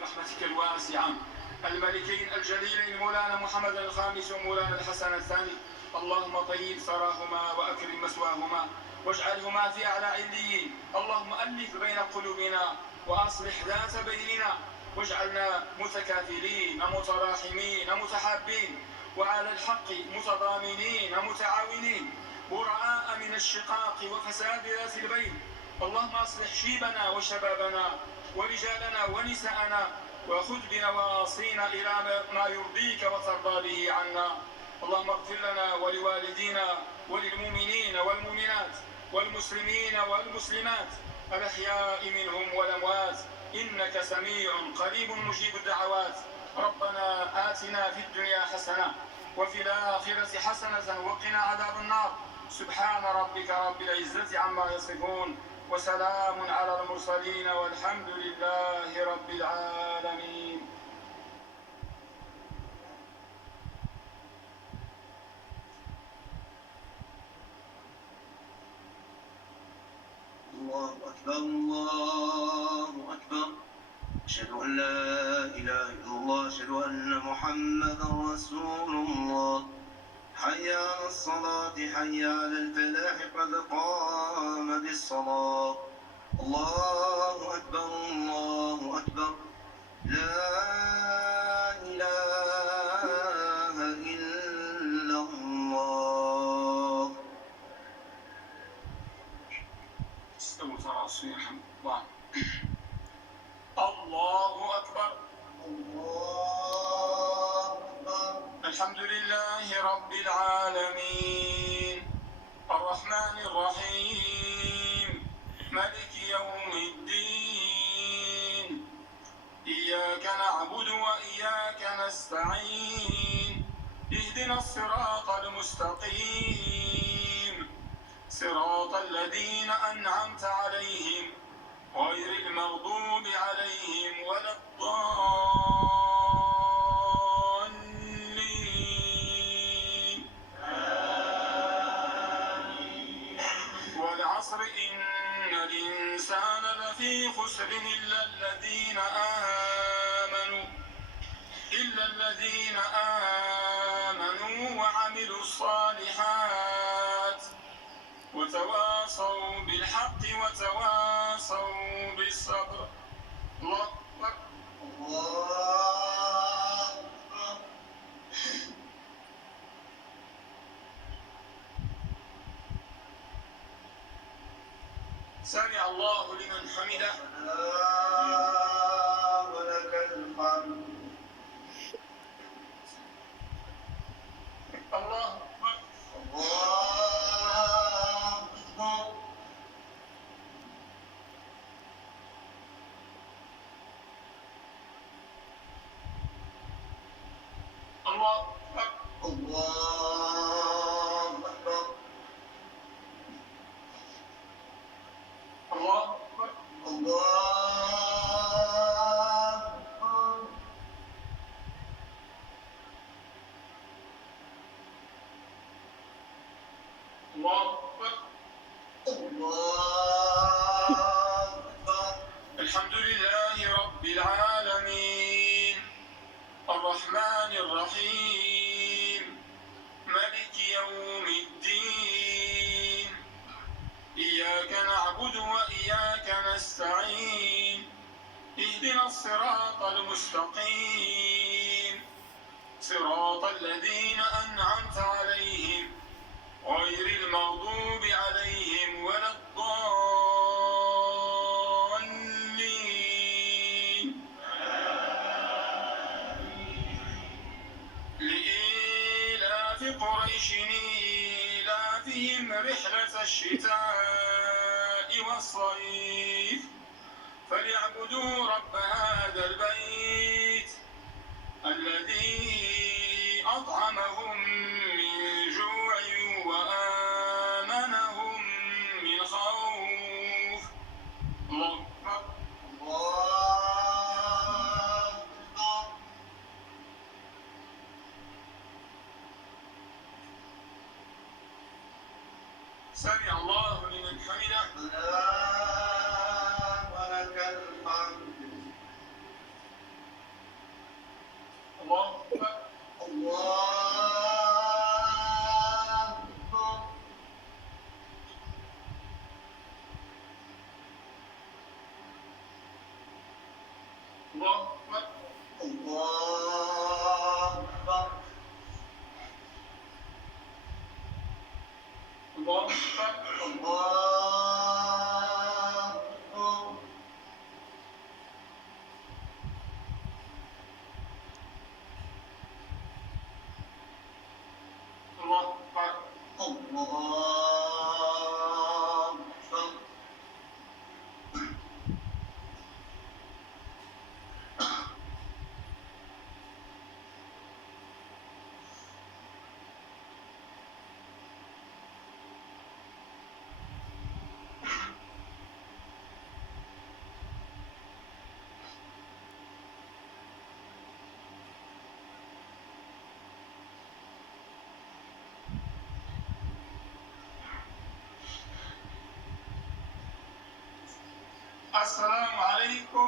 برحمتك الواسعة الملكين الجليلين مولانا محمد الخامس ومولانا الحسن الثاني، اللهم طيب ثراهما وأكرم مثواهما واجعلهما في أعلى عليين. اللهم ألف بين قلوبنا وأصلح ذات بيننا واجعلنا متكافلين متراحمين متحابين وعلى الحق متضامنين متعاونين براء من الشقاق وفساد ذات البين. اللهم أصلح شيبنا وشبابنا ورجالنا ونساءنا وخذ بنواصينا إلى ما يرضيك وترضى به عنا. اللهم اغفر لنا ولوالدينا وللمؤمنين والمؤمنات والمسلمين والمسلمات الأحياء منهم والأموات إنك سميع قريب مجيب الدعوات. ربنا آتنا في الدنيا حسنة وفي الآخرة حسنة وقنا عذاب النار. سبحان ربك رب العزة عما يصفون وسلام على المرسلين والحمد لله رب العالمين. الله أكبر الله أكبر، أشهد أن لا إله إلا الله، أشهد أن محمدا رسول الله. حي على الصلاة حي على الفلاح قد قامت الصلاة. الله أكبر الله أكبر، لا إله إلا الله. استووا تراصوا يرحم الله. الله أكبر الله أكبر. الحمد لله رب العالمين الرحمن الرحيم مالك يوم الدين إياك نعبد وإياك نستعين اهدنا الصراط المستقيم صراط الذين أنعمت عليهم غير المغضوب عليهم ولا الضالين. والعصر إن الإنسان لفي خسر إلا الذين آمنوا وعملوا الصالحات وتواصوا بالحق وتواصوا بالصبر. الله أكبر الله أكبر. سمع الله لمن حمده. ولك الحمد. الله أكبر الله أكبر. الله أكبر الله أكبر. الله أكبر الله أكبر. الله أكبر. الله أكبر. الحمد لله رب العالمين الرحمن الرحيم مالك يوم الدين إياك نعبد وإياك نستعين اهدنا الصراط المستقيم صراط الذين أنعمت عليهم غير المغضوب عليهم ولا الضالين. لإيلاف قريش إيلافهم رحلة الشتاء والصيف فليعبدوا رب هذا البيت الذي أطعمهم من جوع وآمنهم من خوف. الله أكبر الله أكبر. سمع الله لمن حمده. ولك الحمد. الله أكبر. الله أكبر. الله أكبر. الله أكبر. الله أكبر. الله أكبر. الله أكبر. الله أكبر. السلام عليكم